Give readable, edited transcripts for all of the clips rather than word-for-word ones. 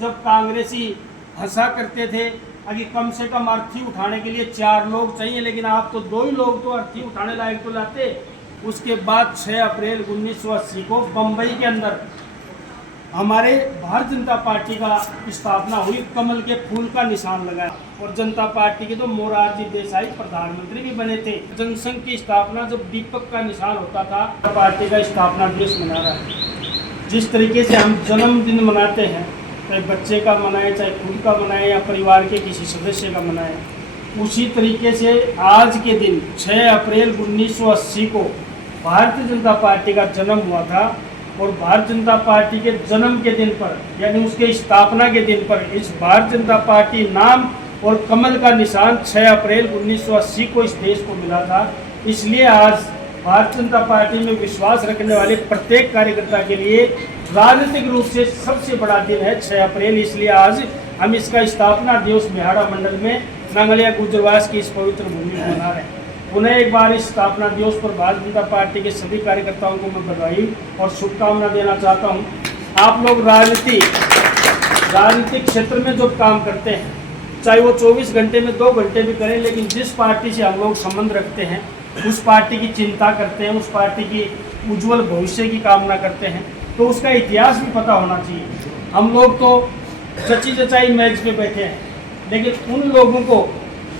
जब कांग्रेसी हंसा करते थे कि कम से कम अर्थी उठाने के लिए 4 लोग चाहिए, लेकिन आप तो 2 ही लोग तो अर्थी उठाने लायक तो लाते। उसके बाद 6 अप्रैल 1980 को बम्बई के अंदर हमारे भारतीय जनता पार्टी का स्थापना हुई, कमल के फूल का निशान लगाया और जनता पार्टी के तो मोरारजी देसाई प्रधानमंत्री भी बने थे। जनसंघ की स्थापना जब दीपक का निशान होता था, पार्टी का स्थापना दिवस मना रहा है। जिस तरीके से हम जन्मदिन मनाते हैं, चाहे बच्चे का मनाए, चाहे खुद का मनाए या परिवार के किसी सदस्य का मनाए, उसी तरीके से आज के दिन 6 अप्रैल 1980 को भारतीय जनता पार्टी का जन्म हुआ था। और भारतीय जनता पार्टी के जन्म के दिन पर, यानी उसके स्थापना के दिन पर, इस भारतीय जनता पार्टी नाम और कमल का निशान 6 अप्रैल 1980 को इस देश को मिला था। इसलिए आज भारतीय जनता पार्टी में विश्वास रखने वाले प्रत्येक कार्यकर्ता के लिए राजनीतिक रूप से सबसे बड़ा दिन है 6 अप्रैल। इसलिए आज हम इसका स्थापना दिवस बिहाड़ा मंडल में नंगलिया गुजरवास की इस पवित्र भूमि में मना रहे हैं। उन्हें एक बार इस स्थापना दिवस पर भारतीय जनता पार्टी के सभी कार्यकर्ताओं को मैं बधाई और शुभकामना देना चाहता हूं। आप लोग राजनीतिक क्षेत्र में जो काम करते हैं, चाहे वो 24 घंटे में 2 घंटे भी करें, लेकिन जिस पार्टी से हम लोग संबंध रखते हैं, उस पार्टी की चिंता करते हैं, उस पार्टी की उज्जवल भविष्य की कामना करते हैं, तो उसका इतिहास भी पता होना चाहिए। हम लोग तो चची चचाई मैच पे बैठे हैं, लेकिन उन लोगों को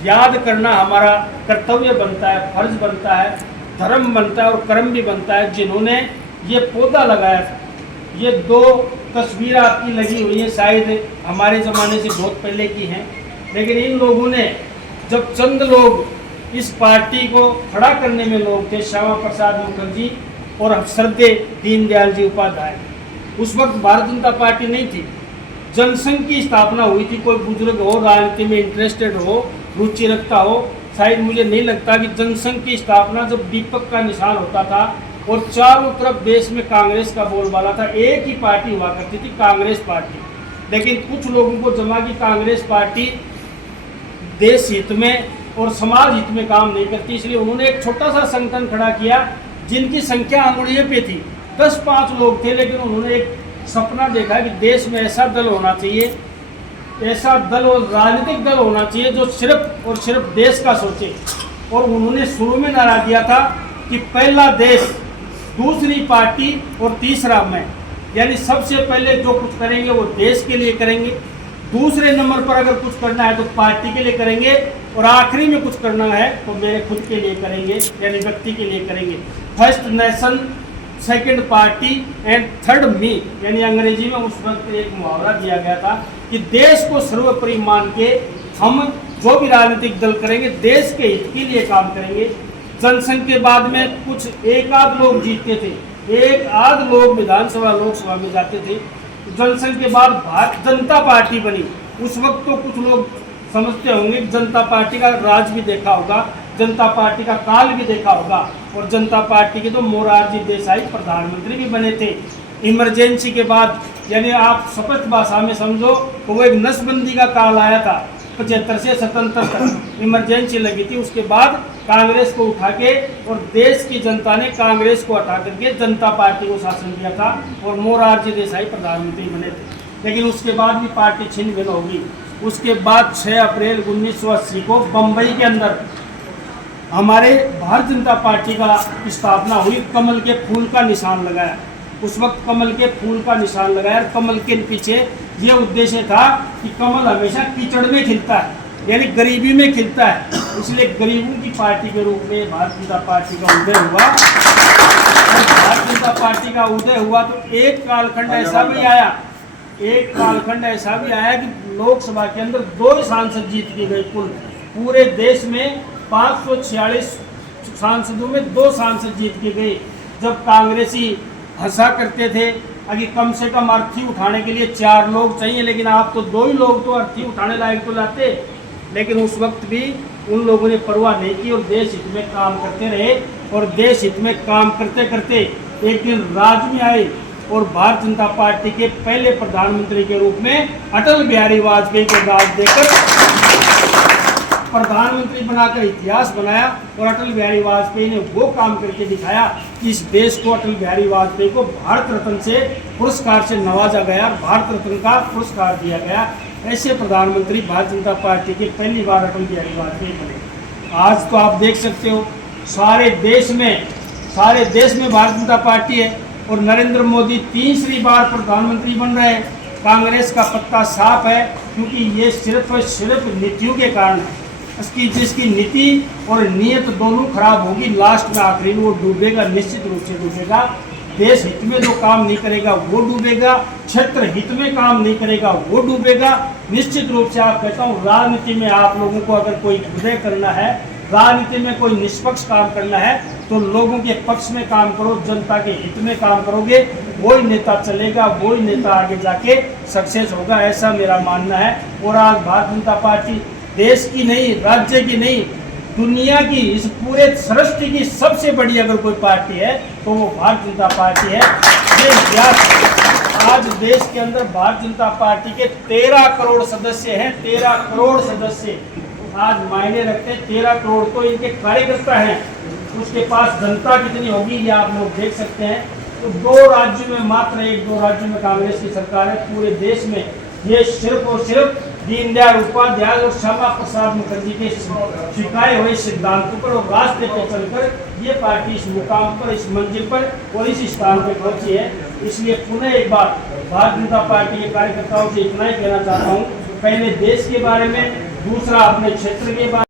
याद करना हमारा कर्तव्य बनता है, फर्ज बनता है, धर्म बनता है और कर्म भी बनता है, जिन्होंने ये पौधा लगाया था। ये 2 तस्वीर आपकी लगी हुई है, शायद हमारे ज़माने से बहुत पहले की हैं, लेकिन इन लोगों ने, जब चंद लोग इस पार्टी को खड़ा करने में लोग थे, श्यामा प्रसाद मुखर्जी और श्रद्धेय दीनदयाल जी उपाध्याय, उस वक्त भारतीय जनता पार्टी नहीं थी। जनसंघ की स्थापना हुई थी। कोई बुजुर्ग हो, राजनीति में इंटरेस्टेड हो, रुचि रखता हो, शायद मुझे नहीं लगता कि जनसंघ की स्थापना जब दीपक का निशान होता था और चारों तरफ देश में कांग्रेस का बोलबाला था, एक ही पार्टी हुआ करती थी, कांग्रेस पार्टी। लेकिन कुछ लोगों को जमा की कांग्रेस पार्टी देश हित में और समाज हित में काम नहीं करती, इसलिए उन्होंने एक छोटा सा संगठन खड़ा किया जिनकी संख्या अंगुलियों पे थी। 10-5 लोग थे, लेकिन उन्होंने एक सपना देखा कि देश में ऐसा दल होना चाहिए, ऐसा दल और राजनीतिक दल होना चाहिए जो सिर्फ और सिर्फ देश का सोचे। और उन्होंने शुरू में नारा दिया था कि पहला देश, दूसरी पार्टी और तीसरा मैं, यानी सबसे पहले जो कुछ करेंगे वो देश के लिए करेंगे, दूसरे नंबर पर अगर कुछ करना है तो पार्टी के लिए करेंगे, और आखिरी में कुछ करना है तो मेरे खुद के लिए करेंगे, यानी व्यक्ति के लिए करेंगे। First nation, second party and third me, यानी अंग्रेजी में उस वक्त एक मुहावरा दिया गया था कि देश को सर्वोपरि मान के हम जो भी राजनीतिक दल करेंगे देश के हित के लिए काम करेंगे। जनसंघ के बाद में कुछ एक आध लोग जीतते थे, एक आध लोग विधानसभा लोकसभा में जाते थे। जनसंघ के बाद भारतीय जनता पार्टी बनी। उस वक्त तो कुछ लोग समझते होंगे कि जनता पार्टी का राज भी देखा होगा, जनता पार्टी का काल भी देखा होगा, और जनता पार्टी के तो मोरारजी देसाई प्रधानमंत्री भी बने थे। इमरजेंसी के बाद, यानी आप स्पष्ट भाषा में समझो तो वो एक नसबंदी का काल आया था 75 से 77 तक इमरजेंसी लगी थी। उसके बाद कांग्रेस को उठा के और देश की जनता ने कांग्रेस को हटा करके जनता पार्टी को शासन दिया था और मोरारजी देसाई प्रधानमंत्री बने थे। लेकिन उसके बाद भी पार्टी छिन्न भिन्न होगी। उसके बाद 6 अप्रैल 1980 को बम्बई के अंदर हमारे भारतीय जनता पार्टी का स्थापना हुई, कमल के फूल का निशान लगाया। उस वक्त कमल के फूल का निशान लगाया। कमल के पीछे ये उद्देश्य था कि कमल हमेशा कीचड़ में खिलता है, यानी गरीबी में खिलता है, इसलिए गरीबों की पार्टी के रूप में भारतीय जनता पार्टी का उदय हुआ। और भारतीय जनता पार्टी का उदय हुआ तो एक कालखंड ऐसा भी आया, कि लोकसभा के अंदर 2 सांसद जीत के गए। कुल पूरे देश में 546 सांसदों में 2 सांसद जीत के गए। जब कांग्रेसी हंसा करते थे कि कम से कम अर्थी उठाने के लिए 4 लोग चाहिए, लेकिन आप तो 2 ही लोग तो अर्थी उठाने लायक तो लाते। लेकिन उस वक्त भी उन लोगों ने परवाह नहीं की और देश हित में काम करते रहे। और देश हित में काम करते करते एक दिन राज में आए और भारतीय जनता पार्टी के पहले प्रधानमंत्री के रूप में अटल बिहारी वाजपेयी को दाद देकर प्रधानमंत्री बनाकर इतिहास बनाया और अटल बिहारी वाजपेयी ने वो काम करके दिखाया कि इस देश को, अटल बिहारी वाजपेयी को भारत रत्न से पुरस्कार से नवाजा गया और भारत रत्न का पुरस्कार दिया गया। ऐसे प्रधानमंत्री भारतीय जनता पार्टी के पहली बार अटल बिहारी वाजपेयी बने। आज तो आप देख सकते हो सारे देश में भारतीय जनता पार्टी है और नरेंद्र मोदी तीसरी बार प्रधानमंत्री बन रहे हैं। कांग्रेस का पत्ता साफ है, क्योंकि ये सिर्फ और सिर्फ नीतियों के कारण है। जिसकी नीति और नीयत दोनों खराब होगी, लास्ट में आखिरी में वो डूबेगा, निश्चित रूप से डूबेगा। देश हित में जो काम नहीं करेगा वो डूबेगा, क्षेत्र हित में काम नहीं करेगा वो डूबेगा। निश्चित रूप से आप कहता हूँ, राजनीति में आप लोगों को अगर कोई उदय करना है, राजनीति में कोई निष्पक्ष काम करना है, तो लोगों के पक्ष में काम करो, जनता के हित में काम करोगे, वही नेता चलेगा, वही नेता आगे जाके सक्सेस होगा, ऐसा मेरा मानना है। और आज भारतीय जनता पार्टी देश की नहीं, राज्य की नहीं, दुनिया की, इस पूरे सृष्टि की सबसे बड़ी अगर कोई पार्टी है तो वो भारतीय जनता पार्टी है। ये इतिहास, आज देश के अंदर भारतीय जनता पार्टी के 13 करोड़ सदस्य हैं। 13 करोड़ सदस्य आज मायने रखते हैं। 13 करोड़ तो इनके कार्यकर्ता हैं, उसके पास जनता कितनी होगी ये आप लोग देख सकते हैं। तो 2 राज्यों में, मात्र 1-2 राज्यों में कांग्रेस की सरकार है। पूरे देश में ये सिर्फ और सिर्फ दीनदयाल उपाध्याय और श्यामा प्रसाद मुखर्जी के सिखाए हुए सिद्धांतों पर और रास्ते पर चलकर ये पार्टी इस मुकाम पर, इस मंजिल पर और इस स्थान पर पहुंची है। इसलिए पुनः एक बार भारतीय जनता पार्टी के कार्यकर्ताओं से इतना ही कहना चाहता हूँ, पहले देश के बारे में, दूसरा अपने क्षेत्र के बारे में।